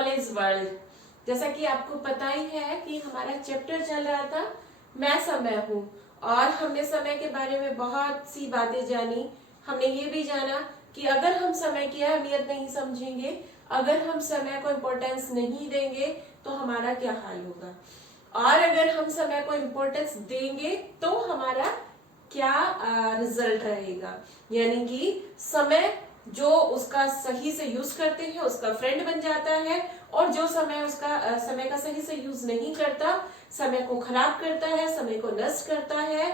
Knowledge world. जैसा कि आपको पता ही है कि हमारा चैप्टर चल रहा था मैं समय हूँ, और हमने समय के बारे में बहुत सी बातें जानी। हमने ये भी जाना कि अगर हम समय की अहमियत नहीं समझेंगे, अगर हम समय को इम्पोर्टेंस नहीं देंगे तो हमारा क्या हाल होगा, और अगर हम समय को इम्पोर्टेंस देंगे तो हमारा क्या रिजल्ट रहेगा। यानी कि समय जो उसका सही से यूज करते हैं उसका फ्रेंड बन जाता है, और जो समय का सही से यूज नहीं करता, समय को खराब करता है, समय को नष्ट करता है,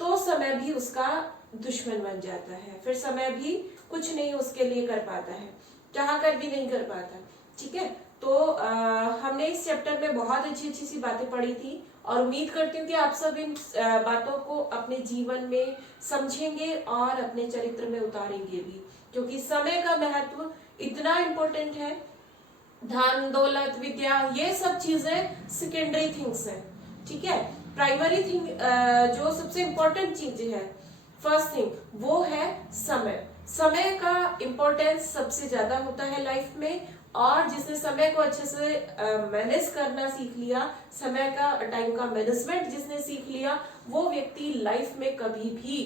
तो समय भी उसका दुश्मन बन जाता है। फिर समय भी कुछ नहीं उसके लिए कर पाता है, चाह कर भी नहीं कर पाता। ठीक है, तो हमने इस चैप्टर में बहुत अच्छी अच्छी सी बातें पढ़ी थी, और उम्मीद करती हूँ कि आप सब इन बातों को अपने जीवन में समझेंगे और अपने चरित्र में उतारेंगे भी, क्योंकि समय का महत्व इतना इम्पोर्टेंट है। धन दौलत विद्या ये सब चीजें सेकेंडरी थिंग्स है। ठीक है, प्राइमरी थिंग जो सबसे इम्पोर्टेंट चीज है, फर्स्ट थिंग, वो है समय। समय का इम्पोर्टेंस सबसे ज्यादा होता है लाइफ में, और जिसने समय को अच्छे से मैनेज करना सीख लिया, समय का टाइम का मैनेजमेंट जिसने सीख लिया, वो व्यक्ति लाइफ में कभी भी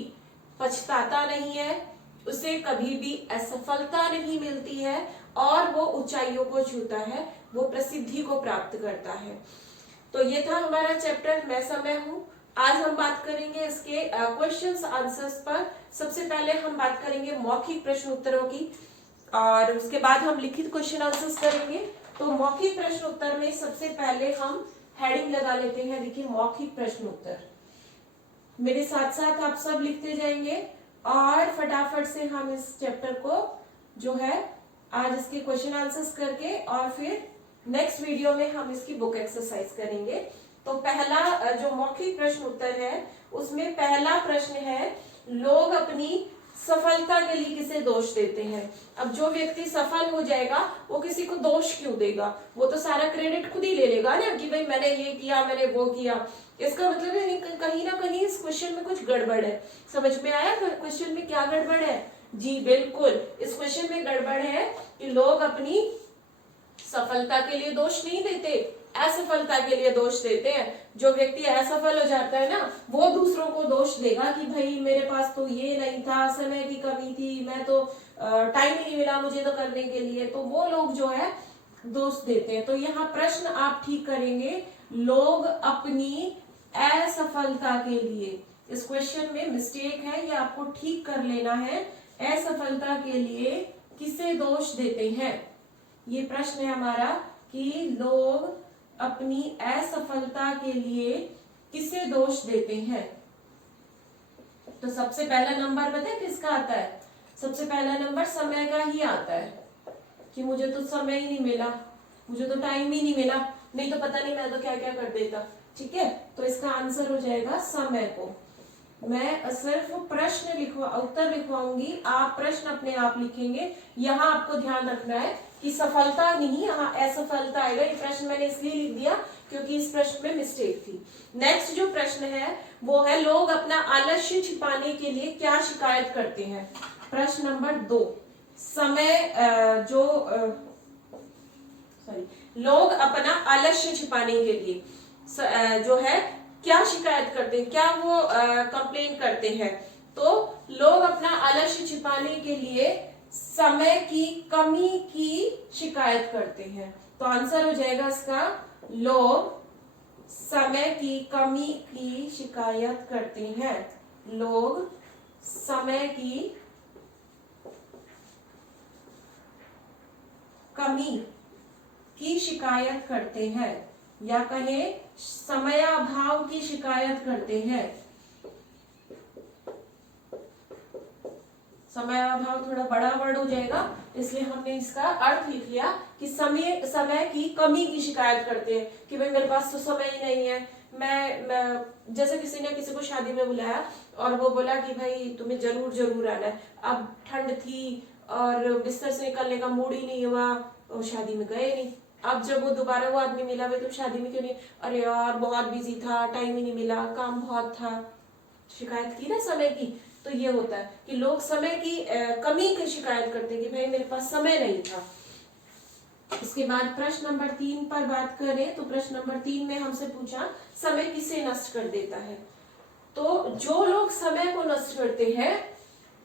पछताता नहीं है, उसे कभी भी असफलता नहीं मिलती है, और वो ऊंचाइयों को छूता है, वो प्रसिद्धि को प्राप्त करता है। तो ये था हमारा चैप्टर मैं समय हूँ। आज हम बात करेंगे इसके क्वेश्चंस आंसर्स पर। सबसे पहले हम बात करेंगे मौखिक प्रश्न उत्तरों की, और उसके बाद हम लिखित क्वेश्चन आंसर्स करेंगे। तो मौखिक प्रश्न उत्तर में सबसे पहले हम हेडिंग लगा लेते हैं, देखिए मौखिक प्रश्न उत्तर। मेरे साथ साथ आप सब लिखते जाएंगे, और फटाफट से हम इस चैप्टर को जो है आज इसके क्वेश्चन आंसर्स करके, और फिर नेक्स्ट वीडियो में हम इसकी बुक एक्सरसाइज करेंगे। तो पहला जो मौखिक प्रश्न उत्तर है, उसमें पहला प्रश्न है, लोग अपनी सफलता के लिए किसे दोष देते हैं। अब जो व्यक्ति सफल हो जाएगा वो किसी को दोष क्यों देगा, वो तो सारा क्रेडिट खुद ही ले लेगा ना, कि भाई मैंने ये किया, मैंने वो किया। इसका मतलब है कहीं ना कहीं इस क्वेश्चन में कुछ गड़बड़ है। समझ में आया क्वेश्चन में क्या गड़बड़ है? जी बिल्कुल, इस क्वेश्चन में गड़बड़ है कि लोग अपनी सफलता के लिए दोष नहीं देते, असफलता के लिए दोष देते हैं। जो व्यक्ति असफल हो जाता है ना, वो दूसरों को दोष देगा कि भाई मेरे पास तो ये नहीं था, समय की कमी थी, मैं तो टाइम ही नहीं मिला मुझे तो करने के लिए, तो वो लोग जो है दोष देते हैं। तो यहाँ प्रश्न आप ठीक करेंगे, लोग अपनी असफलता के लिए। इस क्वेश्चन में मिस्टेक है, ये आपको ठीक कर लेना है। असफलता के लिए किसे दोष देते हैं, ये प्रश्न है हमारा, कि लोग अपनी असफलता के लिए किसे दोष देते हैं। तो सबसे पहला नंबर पता है किसका आता है? सबसे पहला नंबर समय का ही आता है, कि मुझे तो समय ही नहीं मिला, मुझे तो टाइम ही नहीं मिला, नहीं तो पता नहीं मैं तो क्या क्या कर देता। ठीक है, तो इसका आंसर हो जाएगा समय को। मैं सिर्फ प्रश्न उत्तर लिखवाऊंगी, आप प्रश्न अपने आप लिखेंगे। यहाँ आपको ध्यान रखना है कि सफलता नहीं, यहाँ असफलता आएगा। ये प्रश्न मैंने इसलिए लिख दिया क्योंकि इस प्रश्न में मिस्टेक थी। नेक्स्ट जो प्रश्न है वो है, लोग अपना आलस्य छिपाने के लिए क्या शिकायत करते हैं। प्रश्न नंबर 2, समय लोग अपना आलस्य छिपाने के लिए जो है क्या शिकायत करते हैं, क्या वो कंप्लेन करते हैं। तो लोग अपना आलस्य छिपाने के लिए समय की कमी की शिकायत करते हैं। तो आंसर हो जाएगा इसका, लोग समय की कमी की शिकायत करते हैं। लोग समय की कमी की शिकायत करते हैं, या कहें समयाभाव की शिकायत करते हैं। समयाभाव थोड़ा बड़ा वर्ड हो जाएगा, इसलिए हमने इसका अर्थ लिख लिया कि समय की कमी की शिकायत करते हैं, कि भाई मेरे पास तो समय ही नहीं है। मैं जैसे किसी ने किसी को शादी में बुलाया और वो बोला कि भाई तुम्हें जरूर जरूर आना है। अब ठंड थी और बिस्तर से निकलने का मूड ही नहीं हुआ, और शादी में गए नहीं। अब जब वो दोबारा वो आदमी मिला, भाई तुम शादी में क्यों नहीं? अरे यार बहुत बिजी था, टाइम ही नहीं मिला, काम बहुत था। शिकायत की ना समय की। तो ये होता है कि लोग समय की कमी की शिकायत करते हैं कि भाई मेरे पास समय नहीं था। उसके बाद प्रश्न नंबर 3 पर बात करें तो प्रश्न नंबर 3 में हमसे पूछा समय किसे नष्ट कर देता है। तो जो लोग समय को नष्ट करते हैं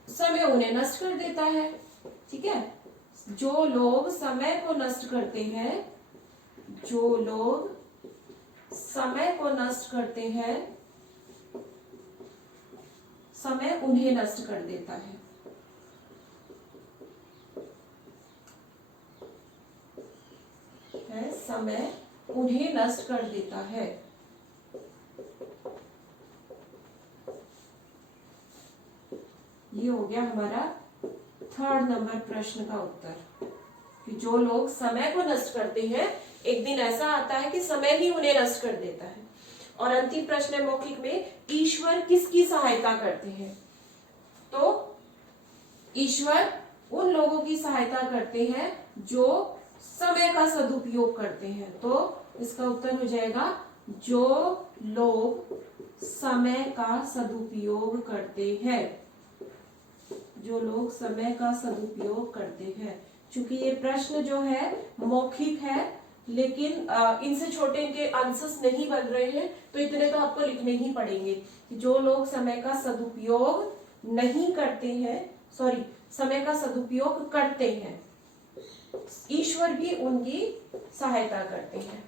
समय उन्हें नष्ट कर देता है। ठीक है, जो लोग समय को नष्ट करते हैं, जो लोग समय को नष्ट करते हैं समय उन्हें नष्ट कर देता है। समय उन्हें नष्ट कर देता है। ये हो गया हमारा 3rd नंबर प्रश्न का उत्तर कि जो लोग समय को नष्ट करते हैं एक दिन ऐसा आता है कि समय ही उन्हें नष्ट कर देता है। और अंतिम प्रश्न है मौखिक में, ईश्वर किसकी सहायता करते हैं। तो ईश्वर उन लोगों की सहायता करते हैं जो समय का सदुपयोग करते हैं। तो इसका उत्तर हो जाएगा जो लोग समय का सदुपयोग करते हैं, जो लोग समय का सदुपयोग करते हैं। चूंकि ये प्रश्न जो है मौखिक है लेकिन इनसे छोटे इनके आंसर्स नहीं बन रहे हैं तो इतने तो आपको लिखने ही पड़ेंगे कि जो लोग समय का सदुपयोग नहीं करते हैं, सॉरी समय का सदुपयोग करते हैं, ईश्वर भी उनकी सहायता करते हैं।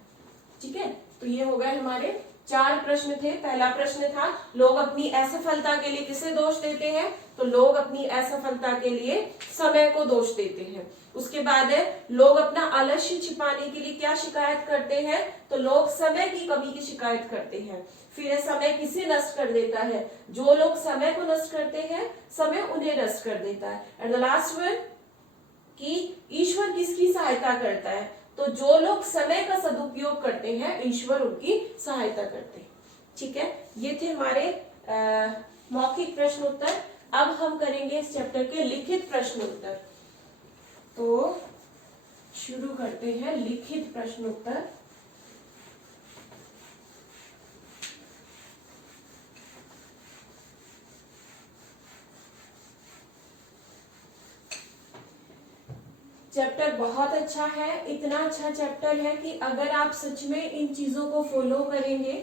ठीक है, तो ये हो गए हमारे 4 प्रश्न थे। पहला प्रश्न था लोग अपनी असफलता के लिए किसे दोष देते हैं। तो लोग अपनी असफलता के लिए समय को दोष देते हैं। उसके बाद है लोग अपना आलस्य छिपाने के लिए क्या शिकायत करते हैं। तो लोग समय की कमी की शिकायत करते हैं। फिर समय किसे नष्ट कर देता है। जो लोग समय को नष्ट करते हैं समय उन्हें नष्ट कर देता है। एंड द लास्ट वन कि ईश्वर किसकी सहायता करता है। तो जो लोग समय का सदुपयोग करते हैं ईश्वर उनकी सहायता करते हैं। ठीक है, ये थे हमारे मौखिक प्रश्न उत्तर। अब हम करेंगे इस चैप्टर के लिखित प्रश्न उत्तर। तो शुरू करते हैं लिखित प्रश्न उत्तर। चैप्टर बहुत अच्छा है, इतना अच्छा चैप्टर है कि अगर आप सच में इन चीजों को फॉलो करेंगे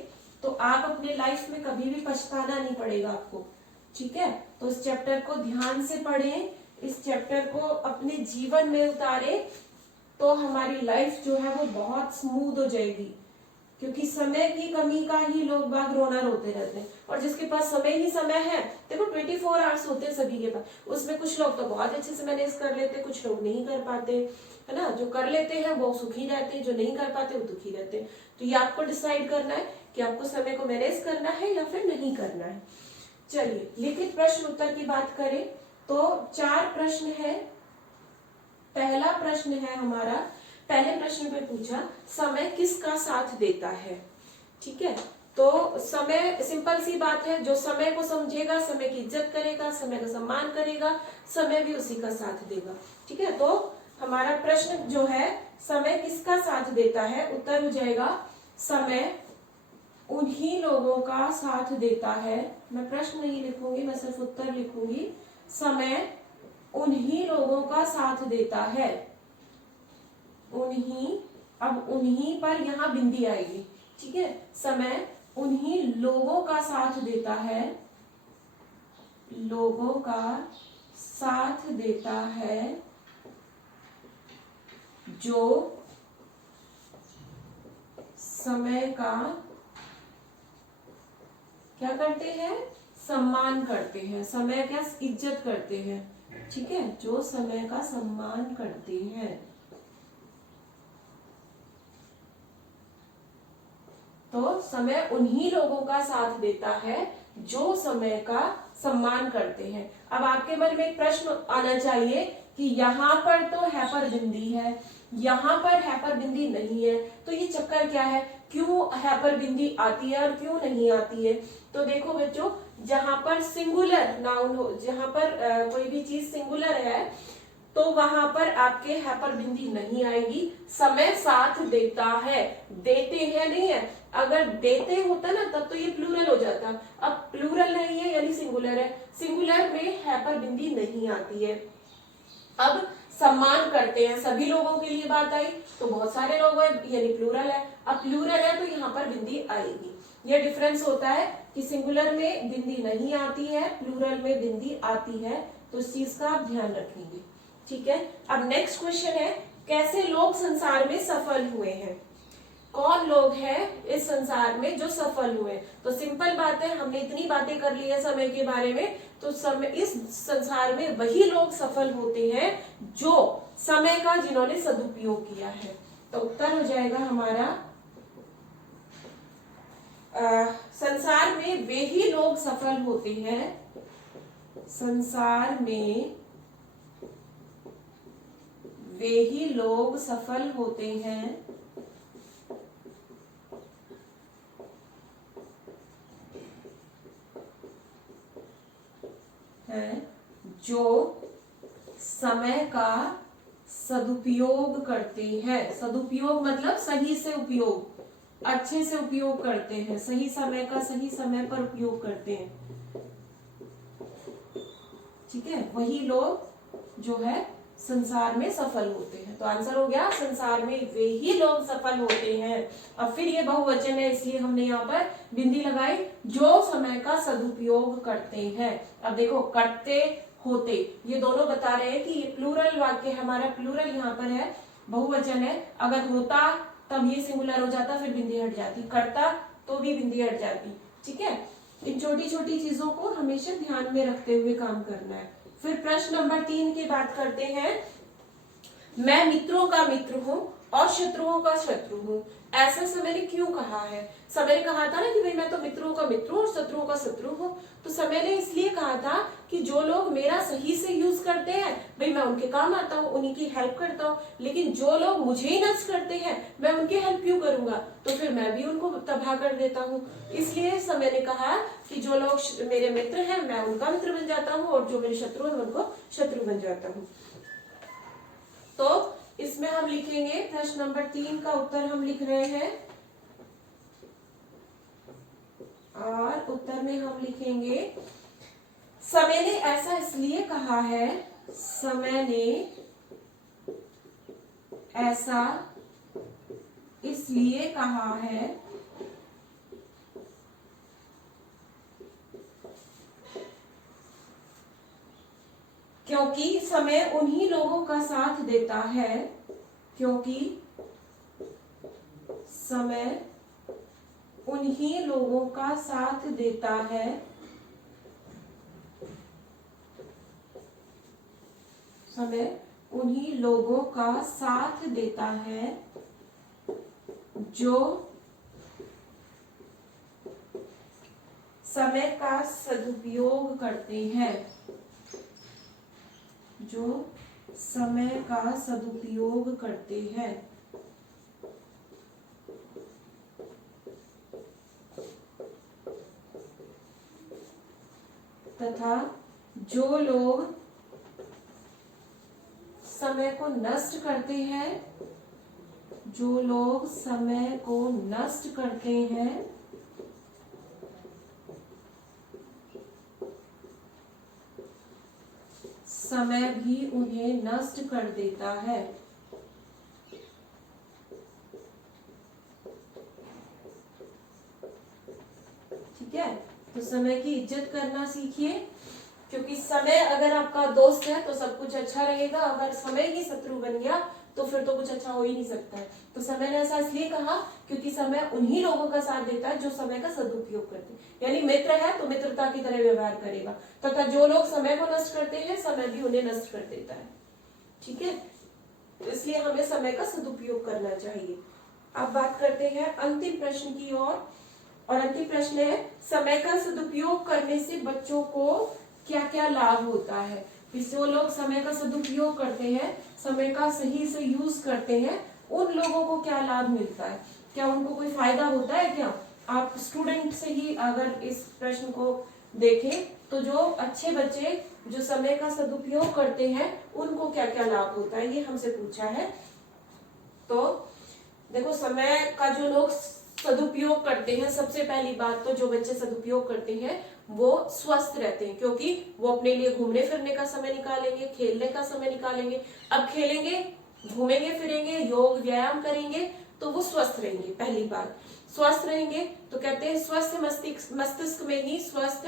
तो आप अपने लाइफ में कभी भी पछताना नहीं पड़ेगा आपको। ठीक है, तो इस चैप्टर को ध्यान से पढ़ें, इस चैप्टर को अपने जीवन में उतारें तो हमारी लाइफ जो है वो बहुत स्मूथ हो जाएगी। क्योंकि समय की कमी का ही लोग बाग रोना रोते रहते हैं और जिसके पास समय ही समय है, देखो 24 आवर्स होते हैं सभी के पास, उसमें कुछ लोग तो बहुत अच्छे से मैनेज कर लेते, कुछ लोग नहीं कर पाते, है ना। जो कर लेते हैं वो सुखी रहते हैं, जो नहीं कर पाते वो दुखी रहते हैं। तो ये आपको डिसाइड करना है कि आपको समय को मैनेज करना है या फिर नहीं करना है। चलिए लिखित प्रश्न उत्तर की बात करें तो 4 प्रश्न है। पहला प्रश्न है हमारा, पहले प्रश्न पे पूछा समय किसका साथ देता है। ठीक है, तो समय सिंपल सी बात है, जो समय को समझेगा समय की इज्जत करेगा, समय का सम्मान करेगा, समय भी उसी का साथ देगा। ठीक है, तो हमारा प्रश्न जो है समय किसका साथ देता है, उत्तर हो जाएगा समय उन्हीं लोगों का साथ देता है। मैं प्रश्न नहीं लिखूंगी, मैं सिर्फ उत्तर लिखूंगी। समय उन्हीं लोगों का साथ देता है। उन्हीं, अब उन्हीं पर यहाँ बिंदी आएगी। ठीक है, समय उन्हीं लोगों का साथ देता है, लोगों का साथ देता है जो समय का क्या करते हैं, सम्मान करते हैं, समय का इज्जत करते हैं। ठीक है, जो समय का सम्मान करते हैं। तो समय उन्हीं लोगों का साथ देता है जो समय का सम्मान करते हैं। अब आपके मन में एक प्रश्न आना चाहिए कि यहाँ पर तो हैपर बिंदी है, यहाँ पर हैपर बिंदी नहीं है, तो ये चक्कर क्या है, क्यों हैपर बिंदी आती है और क्यों नहीं आती है। तो देखो बच्चों, जहां पर सिंगुलर नाउन हो, जहां पर कोई भी चीज सिंगुलर है तो वहां पर आपके हैपर बिंदी नहीं आएगी। समय साथ देता है, देते हैं नहीं है। अगर देते होता ना तब तो ये प्लूरल हो जाता, अब प्लूरल नहीं है यानी सिंगुलर है, सिंगुलर में हैपर बिंदी नहीं आती है। अब सम्मान करते हैं, सभी लोगों के लिए बात आई तो बहुत सारे लोग हैं यानी प्लूरल है। अब प्लूरल है तो यहाँ पर बिंदी आएगी। यह डिफरेंस होता है कि सिंगुलर में बिंदी नहीं आती है, प्लूरल में बिंदी आती है, तो इस चीज का आप ध्यान रखेंगे। ठीक है, अब नेक्स्ट क्वेश्चन है, कैसे लोग संसार में सफल हुए हैं? कौन लोग हैं इस संसार में जो सफल हुए? तो सिंपल बात है, हमने इतनी बातें कर ली है समय के बारे में, तो समय इस संसार में वही लोग सफल होते हैं जो समय का जिन्होंने सदुपयोग किया है। तो उत्तर हो जाएगा हमारा संसार में वे ही लोग सफल होते हैं, संसार में वे ही लोग सफल होते हैं जो समय का सदुपयोग करते हैं। सदुपयोग मतलब सही से उपयोग, अच्छे से उपयोग करते हैं, सही समय का सही समय पर उपयोग करते हैं। ठीक है, वही लोग जो है संसार में सफल होते हैं। तो आंसर हो गया संसार में वे ही लोग सफल होते हैं। अब फिर ये बहुवचन है इसलिए हमने यहाँ पर बिंदी लगाई, जो समय का सदुपयोग करते हैं। अब देखो करते होते ये दोनों बता रहे हैं कि ये प्लूरल वाक्य, हमारा प्लूरल यहाँ पर है, बहुवचन है। अगर होता तब ये सिंगुलर हो जाता, फिर बिंदी हट जाती, करता तो भी बिंदी हट जाती। ठीक है, इन छोटी छोटी चीजों को हमेशा ध्यान में रखते हुए काम करना है। फिर प्रश्न नंबर 3 की बात करते हैं, मैं मित्रों का मित्र हूँ और शत्रुओं का शत्रु हूँ, ऐसा समय ने क्यों कहा है? समय ने कहा था ना कि भाई मैं तो मित्रों का मित्र हूँ और शत्रुओं का शत्रु हूँ, तो समय ने इसलिए कहा था कि जो लोग मेरा सही से यूज करते हैं भाई मैं उनके काम आता हूँ, उन्हीं की हेल्प करता हूँ, लेकिन जो लोग मुझे ही नष्ट करते हैं मैं उनकी हेल्प क्यों करूंगा, तो फिर मैं भी उनको तबाह कर देता हूँ। इसलिए समय ने कहा कि जो लोग मेरे मित्र हैं मैं उनका मित्र बन जाता हूँ और जो मेरे शत्रु है उनको शत्रु बन जाता हूँ। तो इसमें हम लिखेंगे प्रश्न नंबर 3 का उत्तर हम लिख रहे हैं, और उत्तर में हम लिखेंगे समय ने ऐसा इसलिए कहा है, समय ने ऐसा इसलिए कहा है क्योंकि समय उन्हीं लोगों का साथ देता है, क्योंकि समय उन्हीं लोगों का साथ देता है समय उन्हीं लोगों का साथ देता है जो समय का सदुपयोग करते हैं, जो समय का सदुपयोग करते हैं, तथा जो लोग समय को नष्ट करते हैं, जो लोग समय को नष्ट करते हैं समय भी उन्हें नष्ट कर देता है। ठीक है, तो समय की इज्जत करना सीखिए, क्योंकि समय अगर आपका दोस्त है तो सब कुछ अच्छा रहेगा, अगर समय ही शत्रु बन गया तो फिर तो कुछ अच्छा हो ही नहीं सकता है। तो समय ने ऐसा इसलिए कहा क्योंकि समय उन्हीं लोगों का साथ देता है जो समय का सदुपयोग करते हैं, यानी मित्र है तो मित्रता की तरह व्यवहार करेगा, तथा जो लोग समय को नष्ट करते हैं समय भी उन्हें नष्ट कर देता है। ठीक है, तो इसलिए हमें समय का सदुपयोग करना चाहिए। अब बात करते हैं अंतिम प्रश्न की ओर, और अंतिम प्रश्न है, समय का सदुपयोग करने से बच्चों को क्या क्या लाभ होता है? जो लोग समय का सदुपयोग करते हैं, समय का सही से यूज करते हैं, उन लोगों को क्या लाभ मिलता है? क्या उनको कोई फायदा होता है क्या? आप स्टूडेंट से ही अगर इस प्रश्न को देखें तो जो अच्छे बच्चे जो समय का सदुपयोग करते हैं उनको क्या क्या लाभ होता है, ये हमसे पूछा है। तो देखो समय का जो लोग सदुपयोग करते हैं, सबसे पहली बात तो जो बच्चे सदुपयोग करते हैं वो स्वस्थ रहते हैं, क्योंकि वो अपने लिए घूमने फिरने का समय निकालेंगे, खेलने का समय निकालेंगे। अब खेलेंगे, घूमेंगे फिरेंगे, योग व्यायाम करेंगे तो वो स्वस्थ रहेंगे। पहली बात, स्वस्थ रहेंगे तो कहते हैं स्वस्थ मस्तिष्क में ही स्वस्थ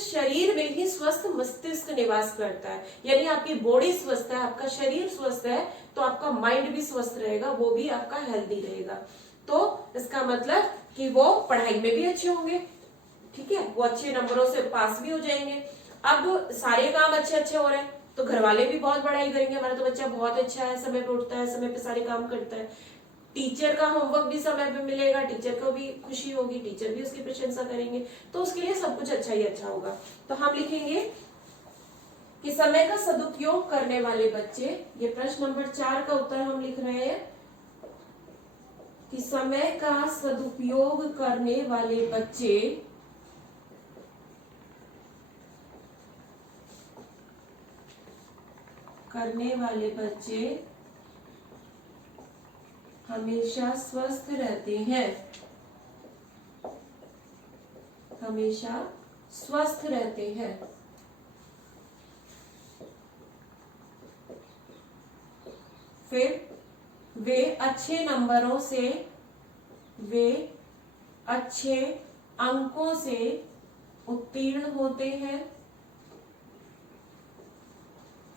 शरीर में ही स्वस्थ मस्तिष्क निवास करता है। यानी आपकी बॉडी स्वस्थ है, आपका शरीर स्वस्थ है तो आपका माइंड भी स्वस्थ रहेगा, वो भी आपका हेल्दी रहेगा। तो इसका मतलब कि वो पढ़ाई में भी अच्छे होंगे, ठीक है, वो अच्छे नंबरों से पास भी हो जाएंगे। अब सारे काम अच्छे अच्छे हो रहे हैं तो घर वाले भी बहुत बड़ाई करेंगे, हमारा तो बच्चा बहुत अच्छा है, समय पे उठता है, समय पे सारे काम करता है। टीचर का होमवर्क भी समय पे मिलेगा, टीचर को भी खुशी होगी, टीचर भी उसकी प्रशंसा करेंगे, तो उसके लिए सब कुछ अच्छा ही अच्छा होगा। तो हम लिखेंगे कि समय का सदुपयोग करने वाले बच्चे, ये प्रश्न नंबर 4 का उत्तर हम लिख रहे हैं कि समय का सदुपयोग करने वाले बच्चे हमेशा स्वस्थ रहते हैं, हमेशा स्वस्थ रहते हैं। फिर वे अच्छे नंबरों से, वे अच्छे अंकों से उत्तीर्ण होते हैं।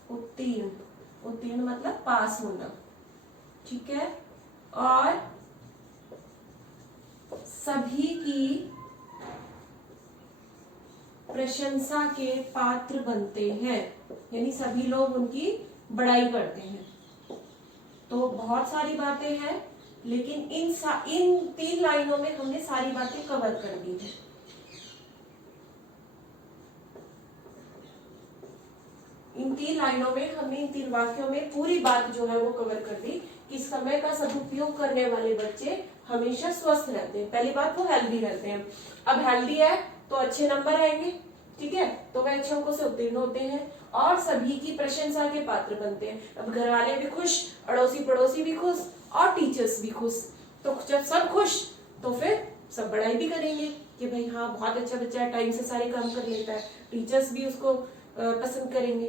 उत्तीर्ण मतलब पास होना, ठीक है, और सभी की प्रशंसा के पात्र बनते हैं, यानी सभी लोग उनकी बड़ाई करते हैं। तो बहुत सारी बातें हैं, लेकिन इन 3 लाइनों में हमने सारी बातें कवर कर दी है। इन 3 लाइनों में हमने, इन 3 वाक्यों में पूरी बात जो है वो कवर कर दी कि समय का सदुपयोग करने वाले बच्चे हमेशा स्वस्थ रहते हैं। पहली बात, वो हेल्दी रहते हैं। अब हेल्दी है तो अच्छे नंबर आएंगे, ठीक है, तो वह अच्छे अंकों से उत्तीर्ण होते हैं और सभी की प्रशंसा के पात्र बनते हैं। अब घर वाले भी खुश, अड़ोसी पड़ोसी भी खुश और टीचर्स भी खुश। तो जब सब खुश तो फिर सब बड़ाई भी करेंगे कि भाई हाँ बहुत अच्छा बच्चा है, टाइम से सारे काम कर लेता है, टीचर्स भी उसको पसंद करेंगे।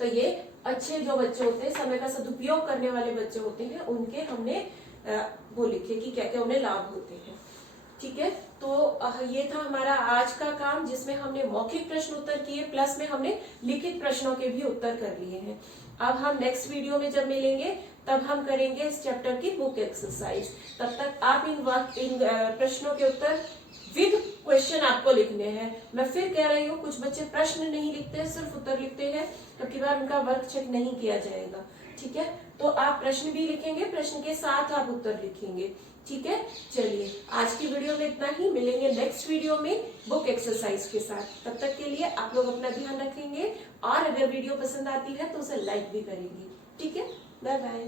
तो ये अच्छे जो बच्चे होते हैं, समय का सदुपयोग करने वाले बच्चे होते हैं, उनके हमने वो लिखे कि क्या क्या उन्हें लाभ होते हैं, ठीक है। तो ये था हमारा आज का काम, जिसमें हमने मौखिक प्रश्न उत्तर किए, प्लस में हमने लिखित प्रश्नों के भी उत्तर कर लिए हैं। अब हम नेक्स्ट वीडियो में जब मिलेंगे तब हम करेंगे इस चैप्टर की बुक एक्सरसाइज। तब तक आप इन प्रश्नों के उत्तर विद क्वेश्चन आपको लिखने हैं। मैं फिर कह रही हूँ, कुछ बच्चे प्रश्न नहीं लिखते हैं, सिर्फ उत्तर लिखते हैं, कई बार उनका वर्क चेक नहीं किया जाएगा, ठीक है। तो आप प्रश्न भी लिखेंगे, प्रश्न के साथ आप उत्तर लिखेंगे, ठीक है। चलिए आज की वीडियो में इतना ही, मिलेंगे नेक्स्ट वीडियो में बुक एक्सरसाइज के साथ। तब तक के लिए आप लोग अपना ध्यान रखेंगे और अगर वीडियो पसंद आती है तो उसे लाइक भी करेंगे, ठीक है। Bye bye.